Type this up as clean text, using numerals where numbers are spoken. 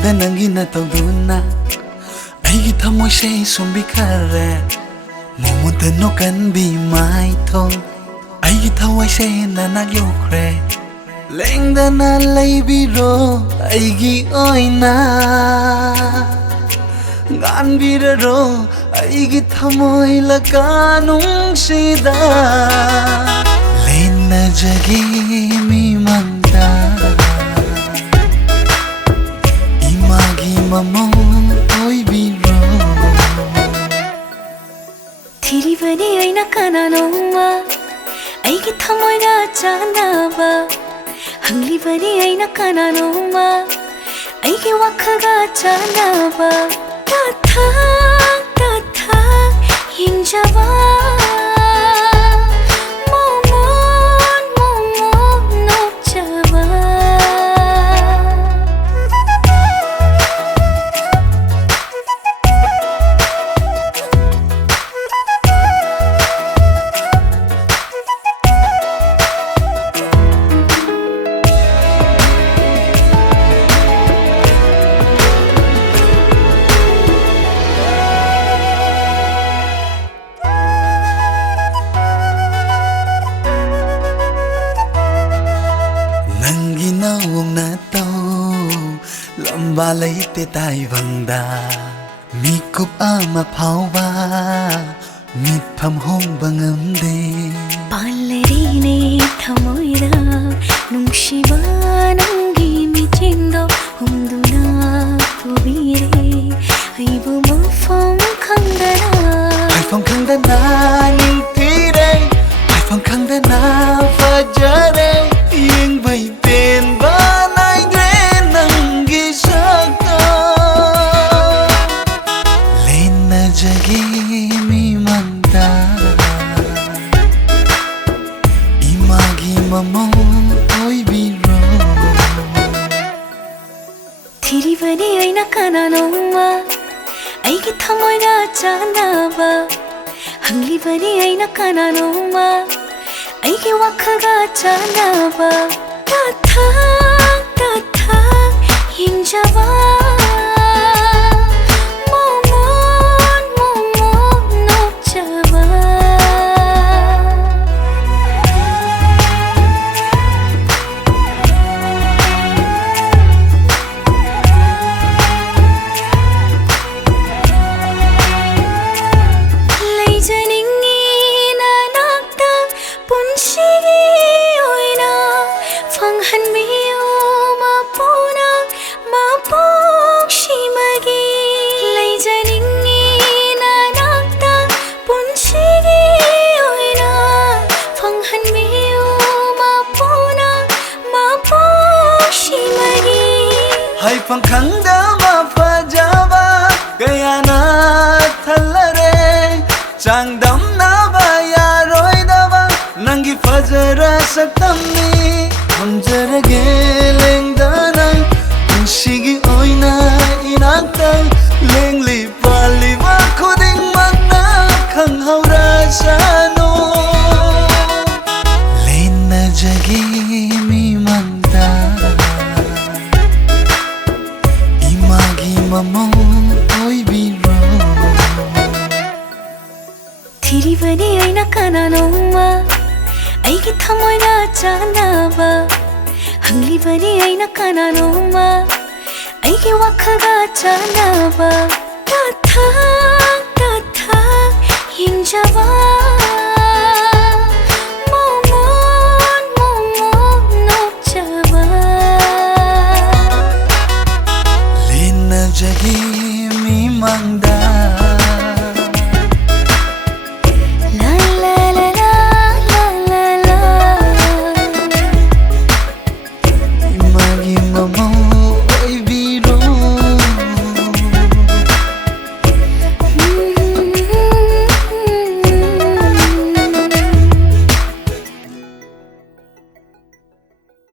ꯃꯥꯡꯗ ꯅꯪꯒꯤꯅ ꯇꯧꯗꯨꯅ ꯑꯩꯒꯤ ꯊꯃꯣꯏꯁꯦ ꯁꯣꯝꯕꯤꯈꯔꯦ ꯃꯉꯣꯟꯗ ꯅꯣꯛꯀꯟꯕꯤ ꯃꯥꯏꯊꯣꯡ ꯑꯩꯒꯤ ꯊꯋꯥꯏꯁꯦ ꯅꯅꯥꯛ ꯌꯧꯈ꯭ꯔꯦ ꯂꯦꯡꯗꯅ ꯂꯩꯕꯤꯔꯣ ꯑꯩꯒꯤ ꯑꯣꯏꯅ ꯉꯥꯟꯕꯤꯔꯔꯣ ꯑꯩꯒꯤ ꯊꯃꯣꯏ ꯂꯀꯥꯅꯨꯡꯁꯤꯗ ꯂꯦꯟꯅꯖꯒꯦ ꯃꯤꯃꯥꯡꯗ 이마기 mamou oibiro Tiribani aina kananoma aigi thamoiga chanaba hanglibani aina kananoma aigi wakhaga chanaba tatha hinjaba lamba leite tai vangda mikup ama phauba mit pham hong bangamde palerine thamoira nungshiba nangi michindo humduna kubire aibu mafam khangdana nintire aifam khangdana fajare yeng bai pen ba jagi mimanda imagi mamou oibiro Tiribani aina kananoma aigi thamoiga chanaba hanglibani aina kananoma aigi wakhaga chanaba tatha hinjaba haifang khangda ma fajaba gayana thalare changdam na ba yaroi daba nangi fajara saktamni hamjarage lengdana shigi oina inakta lengli pali ba khuding manna khanghaura sano lena jagi mimanda mamou oibiro Tiribani aina kananoma aigi thamoiga chanaba hanglibani aina kananoma aigi wakhaga chanaba tatha